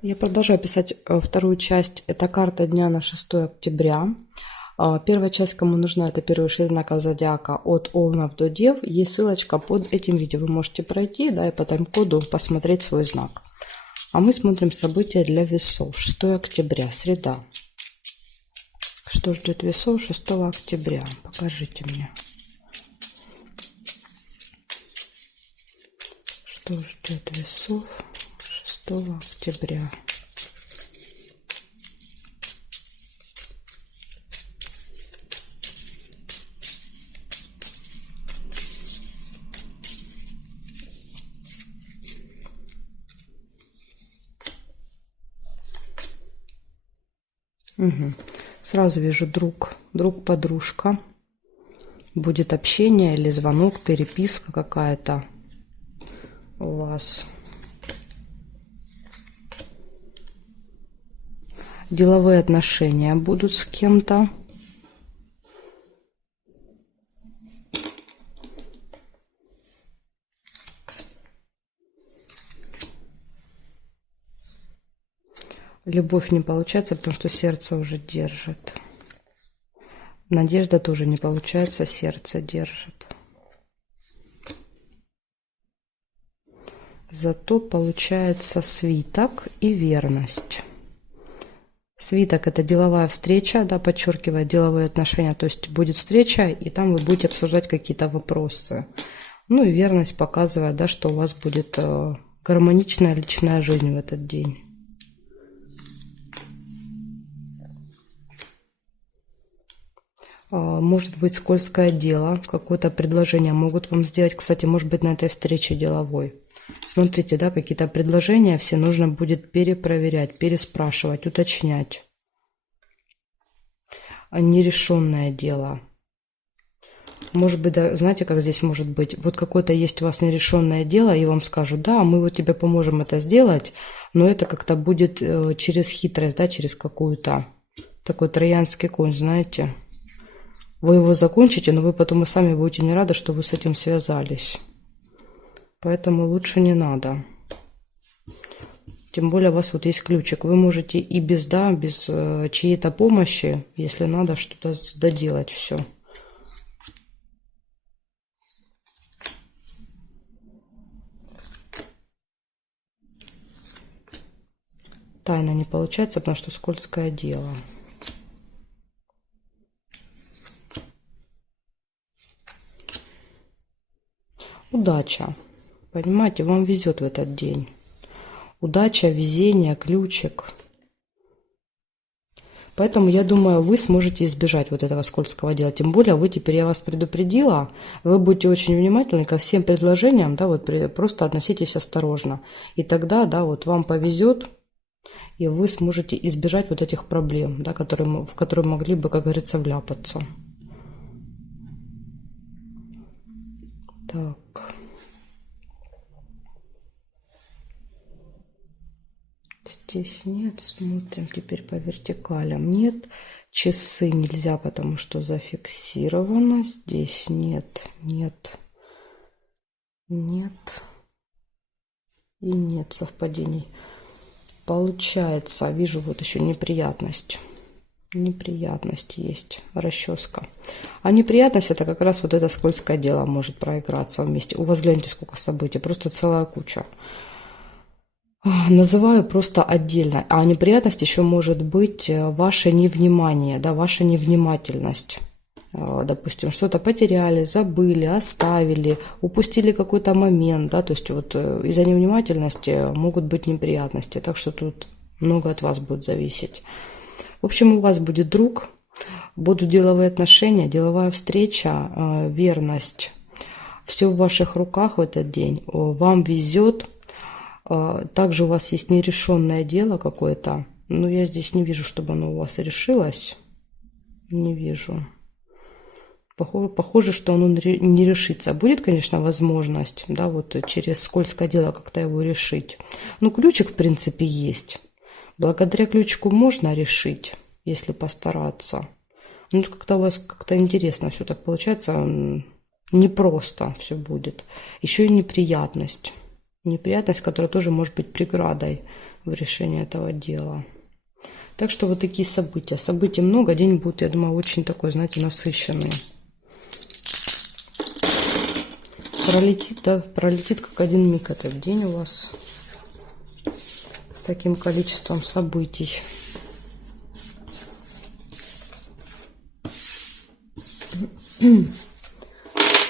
Я продолжаю писать вторую часть. Это карта дня на 6 октября. Первая часть, кому нужна, это первые 6 знаков зодиака от Овнов до Дев. Есть ссылочка под этим видео. Вы можете пройти, да, и по тайм-коду посмотреть свой знак. А мы смотрим события для Весов. 6 октября, среда. Что ждет Весов 6 октября? Покажите мне. Что ждет Весов 6 октября? Угу. Сразу вижу друг-подружка. Будет общение или звонок, переписка какая-то у вас. Деловые отношения будут с кем-то. Любовь не получается, потому что сердце уже держит. Надежда тоже не получается, сердце держит. Зато получается свиток и верность. Свиток — это деловая встреча, да, подчеркивает деловые отношения. То есть будет встреча, и там вы будете обсуждать какие-то вопросы. Ну и верность показывает, да, что у вас будет гармоничная личная жизнь в этот день. Может быть скользкое дело, какое-то предложение могут вам сделать. Кстати, может быть на этой встрече деловой. Смотрите, да, какие-то предложения все нужно будет перепроверять, переспрашивать, уточнять. Нерешенное дело. Может быть, да, знаете, как здесь может быть? Вот какое-то есть у вас нерешенное дело, и вам скажут: да, мы вот тебе поможем это сделать, но это как-то будет через хитрость, да, через какую-то. Такой троянский конь, знаете. Вы его закончите, но вы потом и сами будете не рады, что вы с этим связались. Поэтому лучше не надо. Тем более у вас вот есть ключик. Вы можете и без чьей-то помощи, если надо, что-то доделать все. Тайна не получается, потому что скользкое дело. Удача. Понимаете, вам везет в этот день. Удача, везение, ключик. Поэтому, я думаю, вы сможете избежать вот этого скользкого дела. Тем более, я вас предупредила, вы будете очень внимательны ко всем предложениям, да, вот просто относитесь осторожно. И тогда, да, вот вам повезет, и вы сможете избежать вот этих проблем, да, в которые могли бы, как говорится, вляпаться. Так. Здесь нет. Смотрим теперь по вертикалям. Нет. Часы нельзя, потому что зафиксировано. Здесь нет. Нет. Нет. И нет совпадений. Получается, вижу вот еще неприятность. Неприятность есть. Расческа. А неприятность — это как раз вот это скользкое дело может проиграться вместе. У вас, гляньте, сколько событий. Просто целая куча. Называю просто отдельно. А неприятность еще может быть ваше невнимание, да, ваша невнимательность. Допустим, что-то потеряли, забыли, оставили, упустили какой-то момент, да, то есть вот из-за невнимательности могут быть неприятности, так что тут много от вас будет зависеть. В общем, у вас будет друг, будут деловые отношения, деловая встреча, верность. Все в ваших руках в этот день, вам везет. Также у вас есть нерешенное дело какое-то, но я здесь не вижу, чтобы оно у вас решилось. Не вижу. Похоже, что оно не решится. Будет, конечно, возможность, да, вот через скользкое дело как-то его решить. Ну, ключик, в принципе, есть. Благодаря ключику можно решить, если постараться. Ну, как-то у вас как-то интересно все так получается. Непросто все будет. Еще и неприятность. Неприятность, которая тоже может быть преградой в решении этого дела. Так что вот такие события. Событий много, день будет, я думаю, очень такой, знаете, насыщенный. Пролетит, да, пролетит как один миг этот день у вас с таким количеством событий.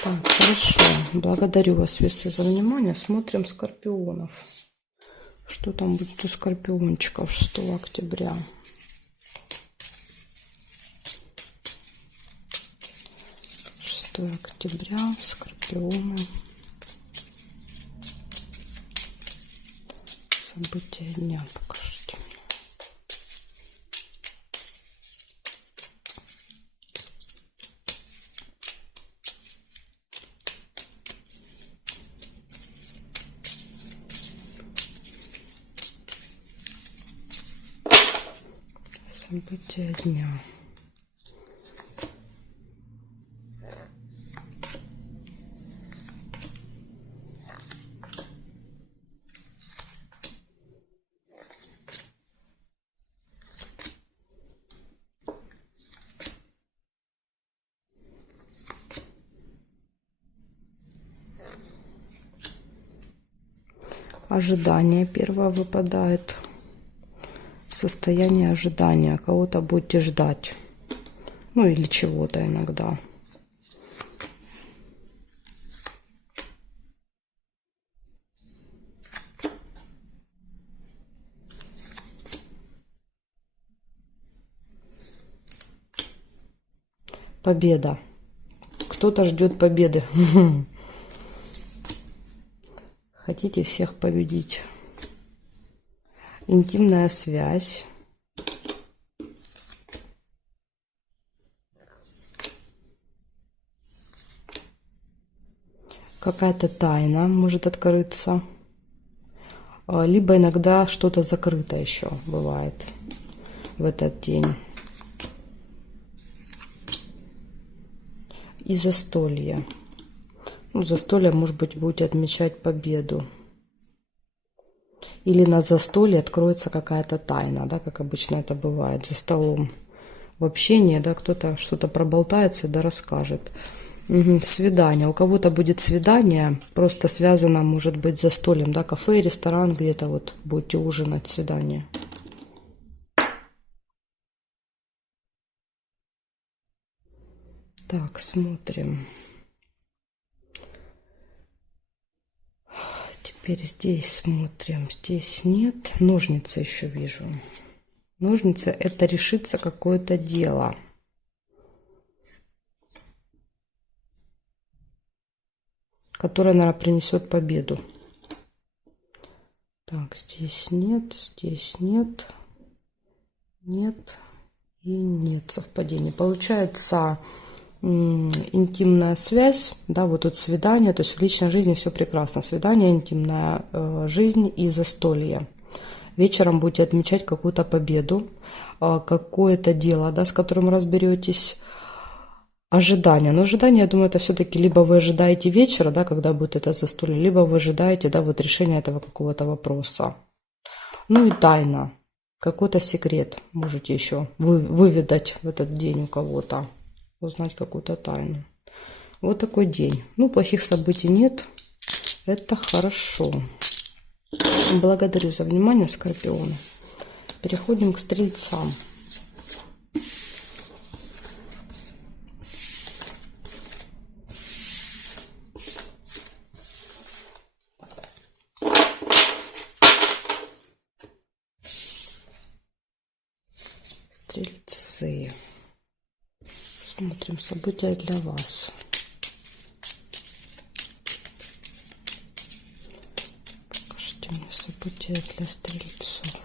Так, хорошо. Благодарю вас, весы, за внимание. Смотрим скорпионов. Что там будет у скорпиончиков 6 октября? Октября, скорпионы. События дня покажите мне. События дня. Ожидание первое выпадает. Состояние ожидания. Кого-то будете ждать. Ну или чего-то иногда. Победа. Кто-то ждет победы. Хотите всех победить. Интимная связь. Какая-то тайна может открыться. Либо иногда что-то закрыто еще бывает в этот день. И застолье. Ну, застолье, может быть, будете отмечать победу. Или на застолье откроется какая-то тайна, да, как обычно это бывает за столом. В общении, да, кто-то что-то проболтается, да, расскажет. Свидание. У кого-то будет свидание, просто связано, может быть, с застольем, да, кафе, ресторан, где-то вот будете ужинать, свидание. Так, смотрим. Теперь здесь смотрим. Здесь нет. Ножницы еще вижу. Ножницы – это решится какое-то дело. Которое, наверное, принесет победу. Так, здесь нет, нет и нет совпадений. Получается интимная связь, да, вот тут свидание, то есть в личной жизни все прекрасно. Свидание, интимная жизнь и застолье. Вечером будете отмечать какую-то победу, какое-то дело, да, с которым разберетесь. Ожидание. Но ожидание, я думаю, это все-таки либо вы ожидаете вечера, да, когда будет это застолье, либо вы ожидаете, да, вот решения этого какого-то вопроса. Ну и тайна. Какой-то секрет можете еще выведать в этот день у кого-то. Узнать какую-то тайну. Вот такой день. Ну, плохих событий нет. Это хорошо. Благодарю за внимание, скорпионы. Переходим к стрельцам. Стрельцы. Смотрим события для вас. Покажите мне события для стрельцов.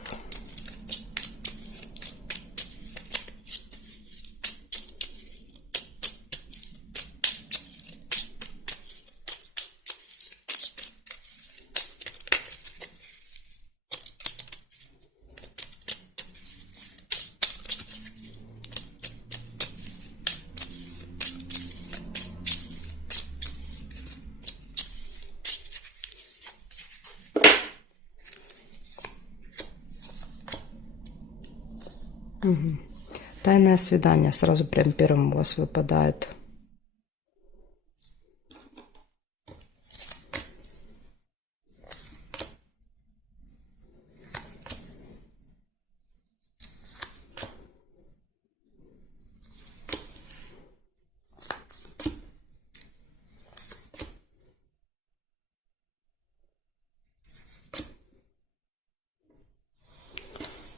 Тайное свидание сразу прям первым у вас выпадает.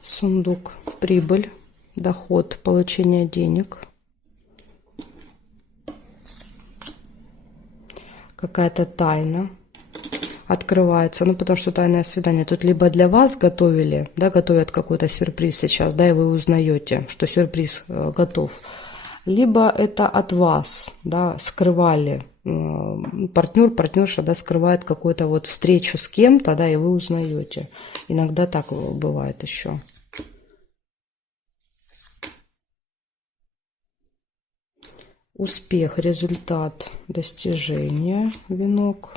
Сундук. Прибыль, доход, получение денег. Какая-то тайна открывается. Ну, потому что тайное свидание тут либо для вас готовили, да, готовят какой-то сюрприз сейчас, да, и вы узнаете, что сюрприз готов. Либо это от вас, да, скрывали. Партнер, партнерша, да, скрывает какую-то вот встречу с кем-то, да, и вы узнаете. Иногда так бывает еще. Успех, результат, достижение, венок.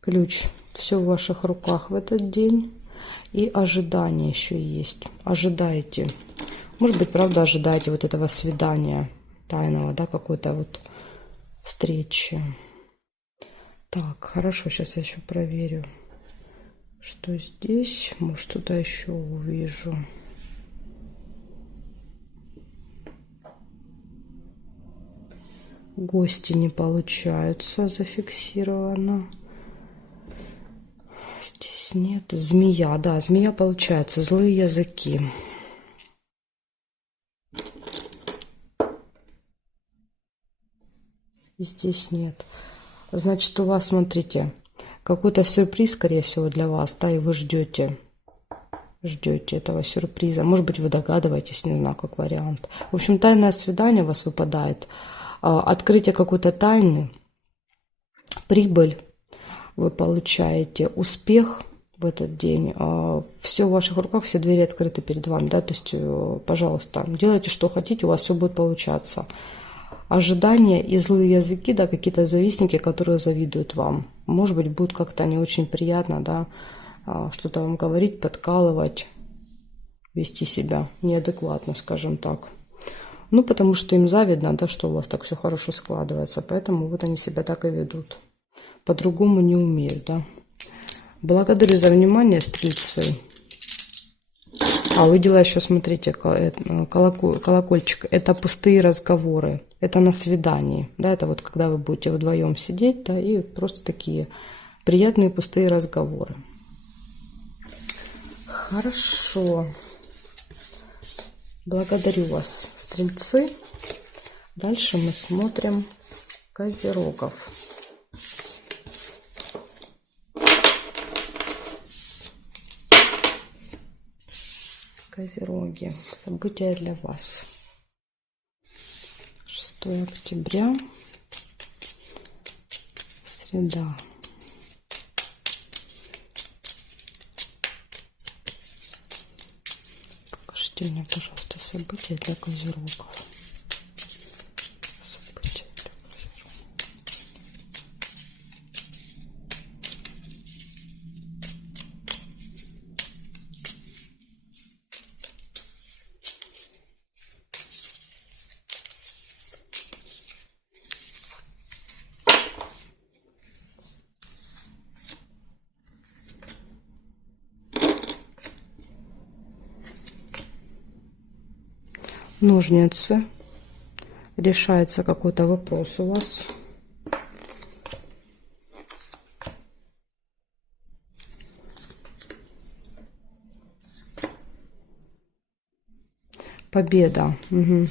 Ключ. Все в ваших руках в этот день. И ожидание еще есть. Ожидаете. Может быть, правда, ожидаете вот этого свидания тайного, да, какой-то вот встречи. Так, хорошо, сейчас я еще проверю, что здесь. Может, что-то еще увижу. Гости не получаются, зафиксировано. Здесь нет. Змея, да, змея получается. Злые языки. Здесь нет. Значит, у вас, смотрите, какой-то сюрприз, скорее всего, для вас, да, и вы ждете этого сюрприза. Может быть, вы догадываетесь, не знаю, как вариант. В общем, тайное свидание у вас выпадает. Открытие какой-то тайны, прибыль вы получаете, успех в этот день. Все в ваших руках, все двери открыты перед вами, да, то есть, пожалуйста, делайте, что хотите, у вас все будет получаться. Ожидания и злые языки, да, какие-то завистники, которые завидуют вам. Может быть, будет как-то не очень приятно, да, что-то вам говорить, подкалывать, вести себя неадекватно, скажем так. Ну, потому что им завидно, да, что у вас так все хорошо складывается, поэтому вот они себя так и ведут. По-другому не умеют, да. Благодарю за внимание, стрельцы. Увидела еще, смотрите, колокольчик. Это пустые разговоры. Это на свидании. Да, это вот когда вы будете вдвоем сидеть, да, и просто такие приятные пустые разговоры. Хорошо. Благодарю вас, стрельцы. Дальше мы смотрим козерогов. Козероги. События для вас. 6 октября. Среда. Покажите мне, пожалуйста, события для козерогов. События для козерогов. Ножницы. Решается какой-то вопрос у вас. Победа. Угу.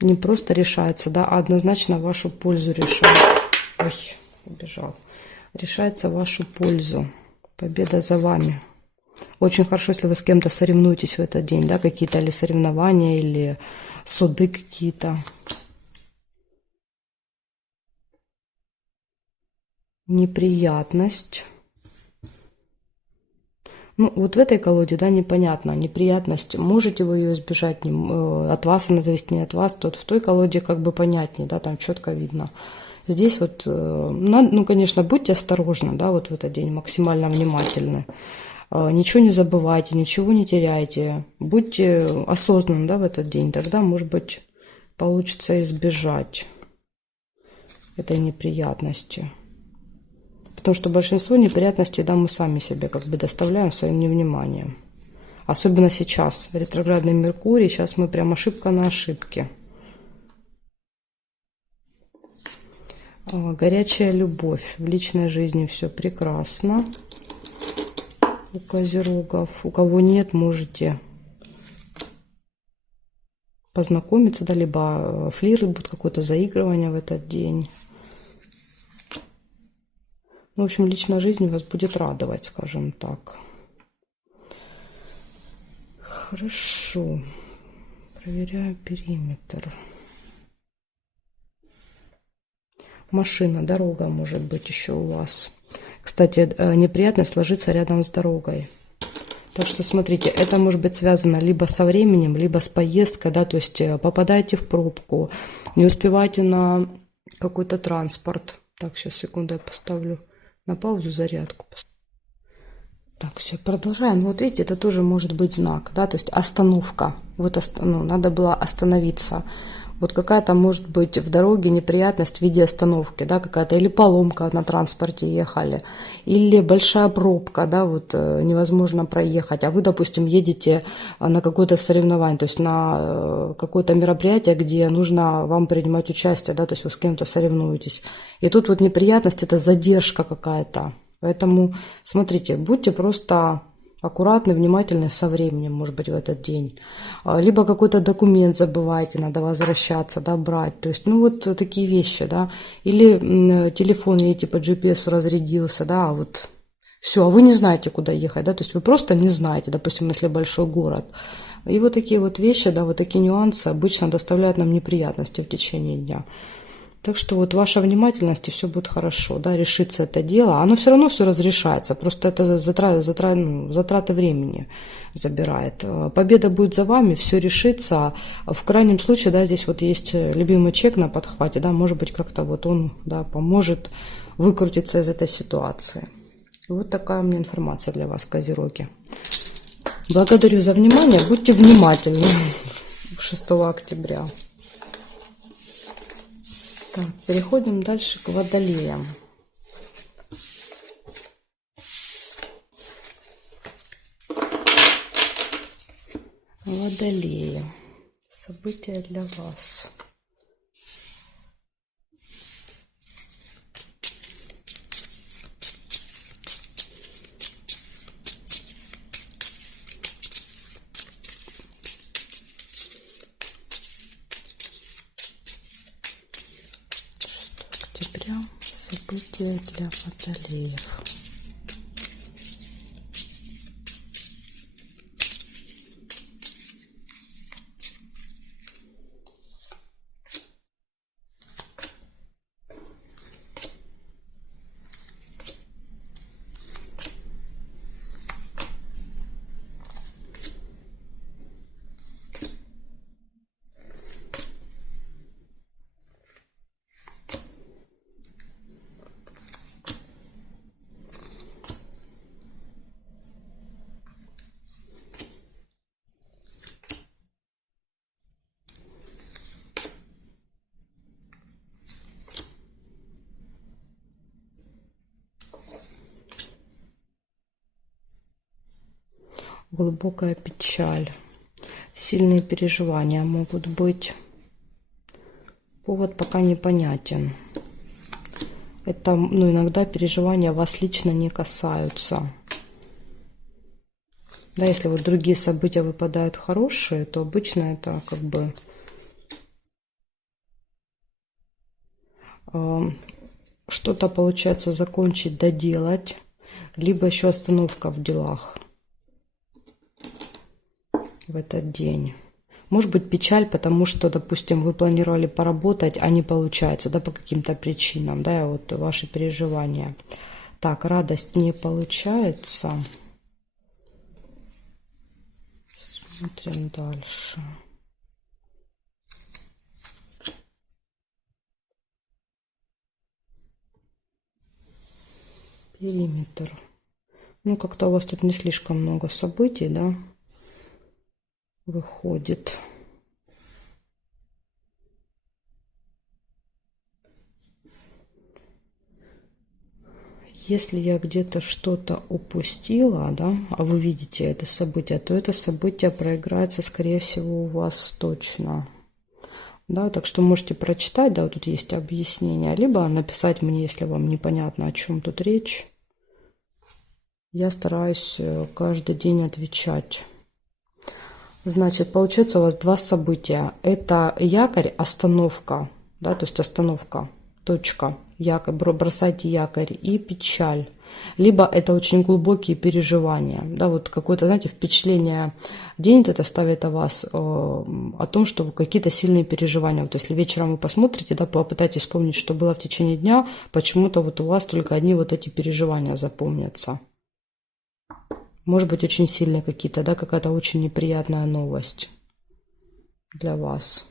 Не просто решается, да, а однозначно в вашу пользу решает. Ой, убежал. Решается в вашу пользу. Победа за вами. Очень хорошо, если вы с кем-то соревнуетесь в этот день, да, какие-то или соревнования, или суды какие-то. Неприятность. Ну, вот в этой колоде, да, непонятно, неприятность, можете вы ее избежать, от вас она зависит, не от вас, в той колоде как бы понятнее, да, там четко видно. Здесь вот, ну, конечно, будьте осторожны, да, вот в этот день, максимально внимательны. Ничего не забывайте, ничего не теряйте, будьте осознанны, да, в этот день, тогда, может быть, получится избежать этой неприятности. Потому что большинство неприятностей, да, мы сами себе как бы доставляем своим невниманием. Особенно сейчас, ретроградный Меркурий, сейчас мы прям ошибка на ошибке. Горячая любовь. В личной жизни все прекрасно у козерогов. У кого нет, можете познакомиться, да, либо флирт, будет какое-то заигрывание в этот день. Ну, в общем, личная жизнь вас будет радовать, скажем так. Хорошо. Проверяю периметр. Машина, дорога может быть еще у вас. Кстати, неприятность ложится рядом с дорогой. Так что смотрите, это может быть связано либо со временем, либо с поездкой, да, то есть попадаете в пробку, не успеваете на какой-то транспорт. Так, сейчас, секунду, я поставлю на паузу зарядку. Так, все, продолжаем. Вот видите, это тоже может быть знак, да, то есть остановка. Вот, ну, надо было остановиться. Вот какая-то может быть в дороге неприятность в виде остановки, да, какая-то, или поломка на транспорте ехали, или большая пробка, да, вот невозможно проехать, а вы, допустим, едете на какое-то соревнование, то есть на какое-то мероприятие, где нужно вам принимать участие, да, то есть вы с кем-то соревнуетесь. И тут вот неприятность, это задержка какая-то. Поэтому, смотрите, будьте просто аккуратны, внимательны со временем, может быть, в этот день. Либо какой-то документ забываете, надо возвращаться, да, брать. То есть, ну, вот такие вещи, да. Или телефон, едете по GPS разрядился, да, вот все, а вы не знаете, куда ехать, да, то есть вы просто не знаете, допустим, если большой город. И вот такие вот вещи, да, вот такие нюансы обычно доставляют нам неприятности в течение дня. Так что вот ваша внимательность, и все будет хорошо, да, решится это дело. Оно все равно все разрешается, просто это затраты времени забирает. Победа будет за вами, все решится. В крайнем случае, да, здесь вот есть любимый чек на подхвате, да, может быть, как-то вот он, да, поможет выкрутиться из этой ситуации. Вот такая у меня информация для вас, козероги. Благодарю за внимание, будьте внимательны 6 октября. Так, переходим дальше к водолеям. Водолеи. События для вас. Октября. События для водолеев. Глубокая печаль, сильные переживания могут быть. Повод пока непонятен. Это, ну, иногда переживания вас лично не касаются. Да, если вот другие события выпадают хорошие, то обычно это как бы что-то получается закончить, доделать, либо еще остановка в делах в этот день. Может быть печаль, потому что, допустим, вы планировали поработать, а не получается, да, по каким-то причинам, да, вот ваши переживания. Так, радость не получается. Смотрим дальше. Периметр. Ну, как-то у вас тут не слишком много событий, да, выходит. Если я где-то что-то упустила, да, а вы видите это событие, то это событие проиграется, скорее всего, у вас точно. Да, так что можете прочитать, да, вот тут есть объяснение, либо написать мне, если вам непонятно, о чем тут речь. Я стараюсь каждый день отвечать. Значит, получается у вас два события. Это якорь, остановка, да, то есть остановка, точка, якорь, бросайте якорь, и печаль. Либо это очень глубокие переживания, да, вот какое-то, знаете, впечатление день это ставит о вас, о том, что какие-то сильные переживания. Вот если вечером вы посмотрите, да, попытайтесь вспомнить, что было в течение дня, почему-то вот у вас только одни вот эти переживания запомнятся. Может быть, очень сильные какие-то, да, какая-то очень неприятная новость для вас.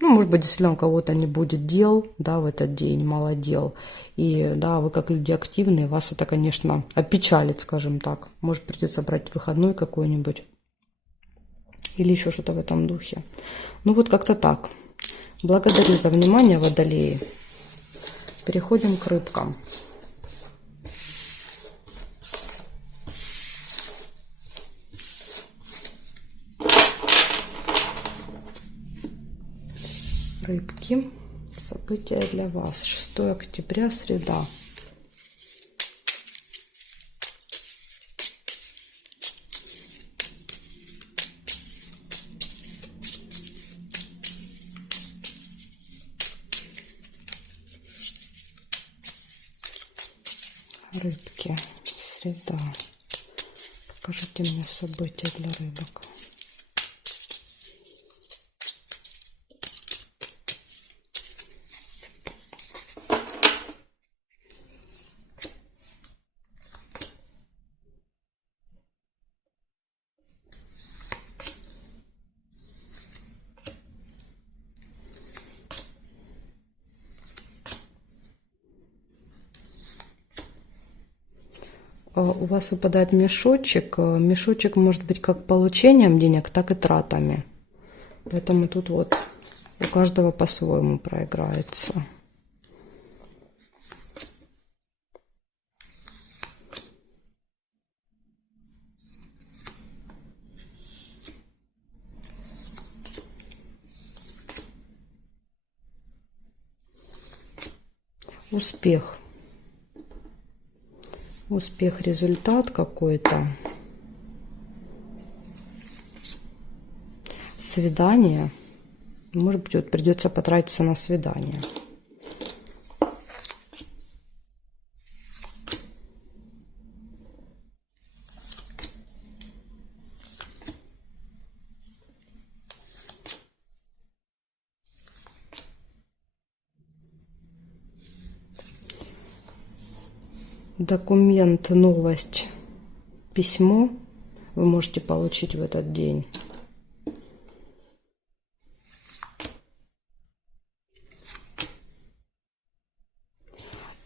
Ну, может быть, действительно у кого-то не будет дел, да, в этот день, мало дел. И, да, вы как люди активные, вас это, конечно, опечалит, скажем так. Может, придется брать выходной какой-нибудь. Или еще что-то в этом духе. Ну, вот как-то так. Благодарю за внимание, водолеи. Переходим к рыбкам. Рыбки. События для вас. 6 октября, среда. Рыбки. Среда. Покажите мне события для рыбок. У вас выпадает мешочек. Мешочек может быть как получением денег, так и тратами. Поэтому тут вот у каждого по-своему проиграется. Успех. Успех, результат какой-то. Свидание. Может быть, вот придется потратиться на свидание. Документ, новость, письмо вы можете получить в этот день.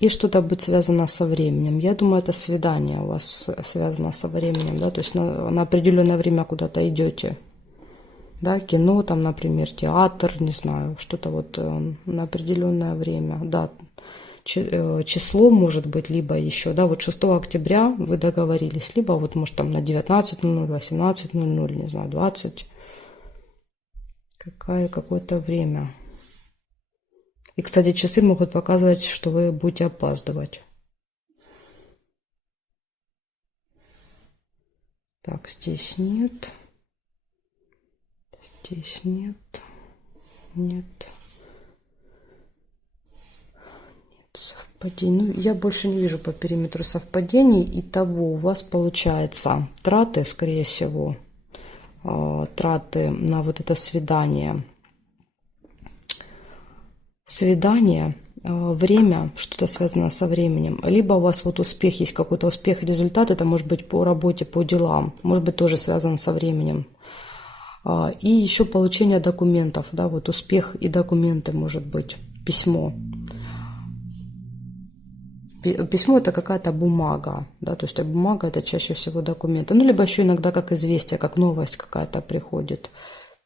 И что-то будет связано со временем. Я думаю, это свидание у вас связано со временем, да, то есть на определенное время куда-то идете. Да, кино, там, например, театр, не знаю, что-то вот на определенное время, да. Число может быть, либо еще, да, вот 6 октября вы договорились, либо вот может там на 19:00, 18:00, не знаю, 20, какое-то время. И, кстати, часы могут показывать, что вы будете опаздывать. Так, здесь нет. Здесь нет. Нет. Совпадений. Ну, я больше не вижу по периметру совпадений. Итого у вас получается траты, скорее всего, траты на вот это свидание. Свидание, время, что-то связано со временем. Либо у вас вот успех, есть какой-то успех, результат, это может быть по работе, по делам. Может быть тоже связан со временем. И еще получение документов, да, вот успех и документы, может быть, письмо. Письмо – это какая-то бумага, да, то есть бумага – это чаще всего документы. Ну, либо еще иногда как известие, как новость какая-то приходит,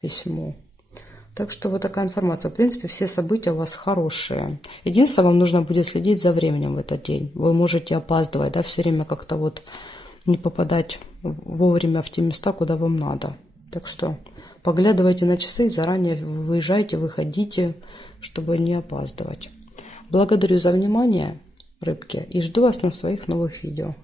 письмо. Так что вот такая информация. В принципе, все события у вас хорошие. Единственное, вам нужно будет следить за временем в этот день. Вы можете опаздывать, да, все время как-то вот не попадать вовремя в те места, куда вам надо. Так что поглядывайте на часы, заранее выезжайте, выходите, чтобы не опаздывать. Благодарю за внимание, рыбки, и жду вас на своих новых видео.